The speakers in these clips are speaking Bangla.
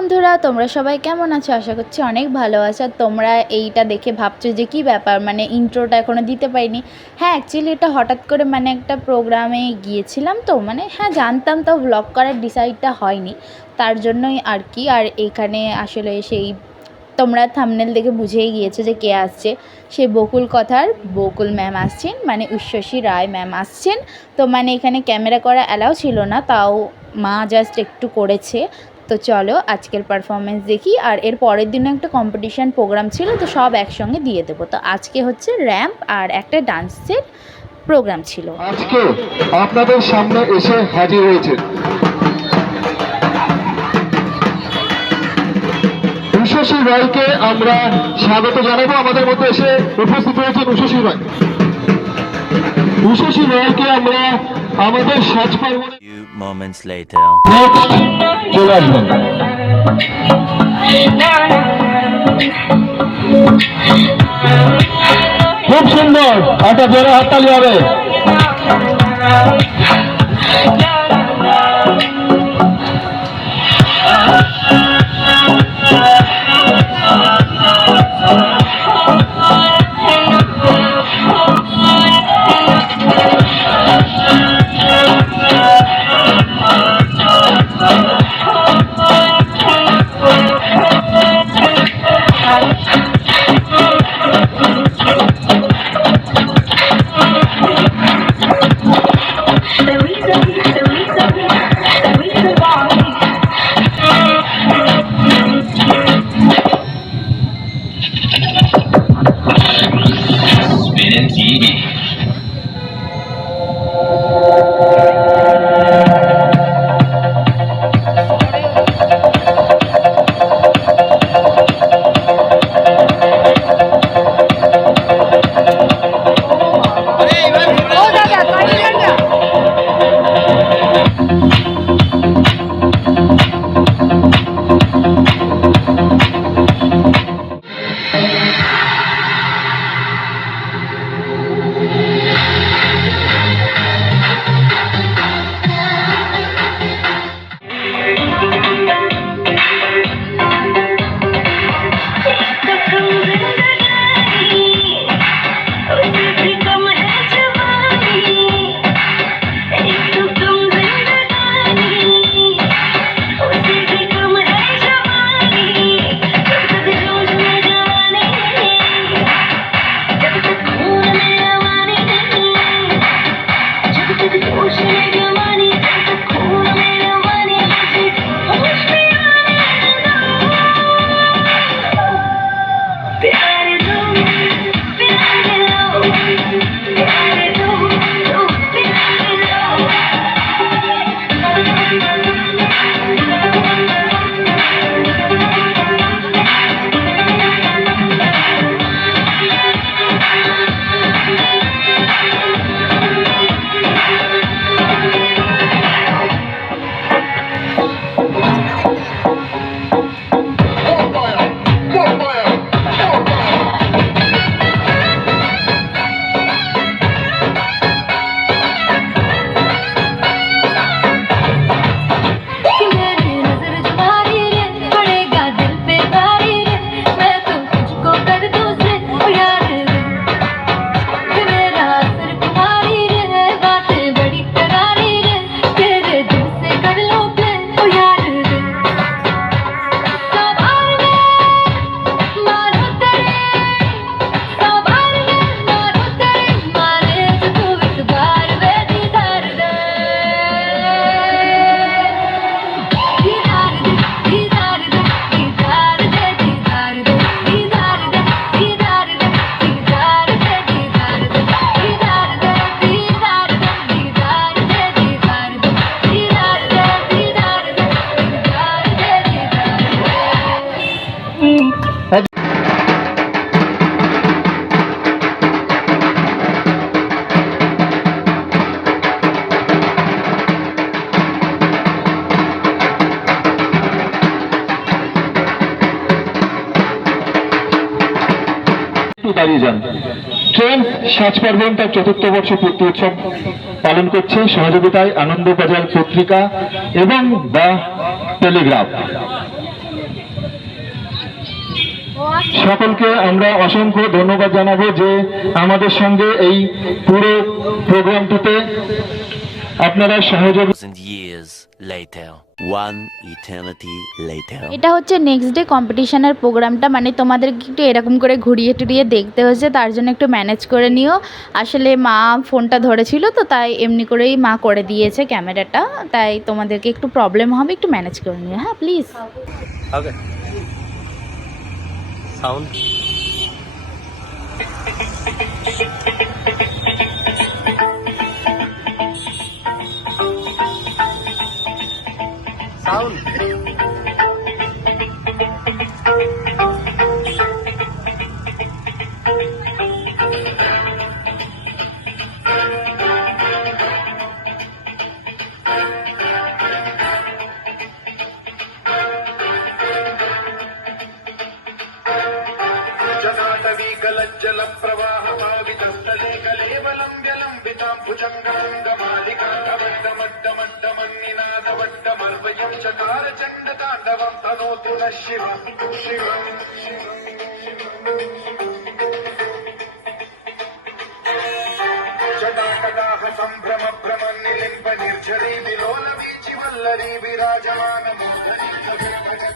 বন্ধুরা, তোমরা সবাই কেমন আছো? আশা করছি অনেক ভালো আছো। আর তোমরা এইটা দেখে ভাবছ যে কি ব্যাপার? মানে ইন্ট্রোটা এখনও দিতে পারিনি। হ্যাঁ অ্যাকচুয়ালি এটা হঠাৎ করে মানে একটা প্রোগ্রামে গিয়েছিলাম তো মানে হ্যাঁ জানতাম তো ভ্লগ করার ডিসাইডটা হয়নি। তার জন্যই আর কি। আর এখানে আসলে সেই তোমরা থামনেল দেখে বুঝেই গিয়েছো যে কে আসছে। সেই বকুল কথার বকুল ম্যাম আসছেন মানে উচ্ছ্বসী রায় ম্যাম আসছেন। তো মানে এখানে ক্যামেরা করা অ্যালাউ ছিল না, তাও মা জাস্ট একটু করেছে। তো চলো আজকের পারফরমেন্স দেখি। আর এর পরের দিনও একটা কম্পিটিশান প্রোগ্রাম ছিল, তো সব একসঙ্গে দিয়ে দেবো। তো আজকে হচ্ছে র্যাম্প আর একটা ডান্সের প্রোগ্রাম ছিল। আজকে আপনাদের সামনে এসে হাজির হয়েছে। উষসী রায়কে আমরা স্বাগত জানাব। আমাদের মধ্যে এসে উপস্থিত হয়েছেন উষসী রায় উষসী রায়কে আমরা আমাদের সাজ পার্বণে moments later. নেক্সট চলে আসবেন খুব সুন্দর একটা জোরে হাততালি হবে দাঁড়িয়ে যান। ট্রেন্স সাজ পার্বণ, তার চতুর্থ বর্ষ পূর্তি উৎসব পালন করছে সহযোগিতায় আনন্দ বাজার পত্রিকা এবং দ্য টেলিগ্রাফ। সকলকে আমরা অসংখ্য ধন্যবাদ জানাব যে আমাদের সঙ্গে এই পুরো প্রোগ্রামটিতে আপনারা সহযোগ thousand years later. One eternity later. এটা হচ্ছে নেক্সট ডে কম্পিটিশনের প্রোগ্রামটা মানে তোমাদেরকে একটু এরকম করে ঘুরিয়ে টুরিয়ে দেখতে হচ্ছে তার জন্য একটু ম্যানেজ করে নিও আসলে মা ফোনটা ধরেছিল তো তাই এমনি করেই মা করে দিয়েছে ক্যামেরাটা তাই তোমাদেরকে একটু প্রবলেম হবে একটু ম্যানেজ করে নিও হ্যাঁ প্লিজ Okay. Sound. தாண்டவம் தனோ துண சிவம் சிவம் ஜடாகடாக சம்பிரம பிரம நிலிம்ப நிர்ஜரி விலோல வீச்சி வல்லரி விராஜமான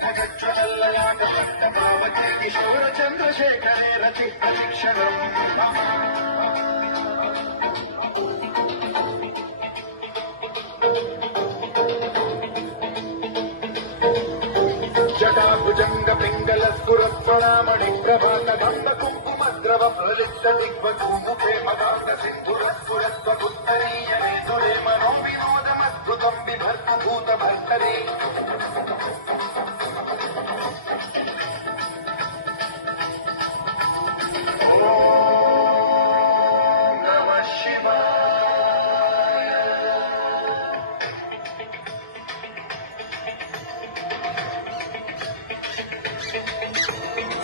ஜகச்சலயான பாவகே கிஷோர சந்திரசேகரே ரதி பரீட்சணம் జటాభుజంగ పింగళ స్ఫురస్వరామణి ప్రభాత దండ కుంకుమ ద్రవ ప్రలిప్త దిగ్వధూము ప్రేమ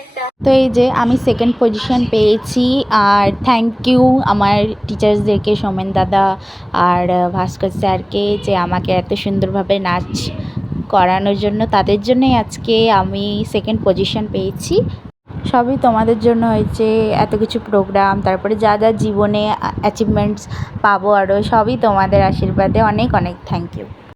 একটা। তো এই যে আমি সেকেন্ড পজিশন পেয়েছি, আর থ্যাংক ইউ আমার টিচার্সদেরকে সোমেন দাদা আর ভাস্কর স্যারকে যে আমাকে এত সুন্দরভাবে নাচ করানোর জন্য। তাদের জন্যই আজকে আমি সেকেন্ড পজিশন পেয়েছি। সবই তোমাদের জন্য হয়েছে, এত কিছু প্রোগ্রাম তারপরে যা যা জীবনে অ্যাচিভমেন্টস পাবো আরও সবই তোমাদের আশীর্বাদে। অনেক অনেক থ্যাংক ইউ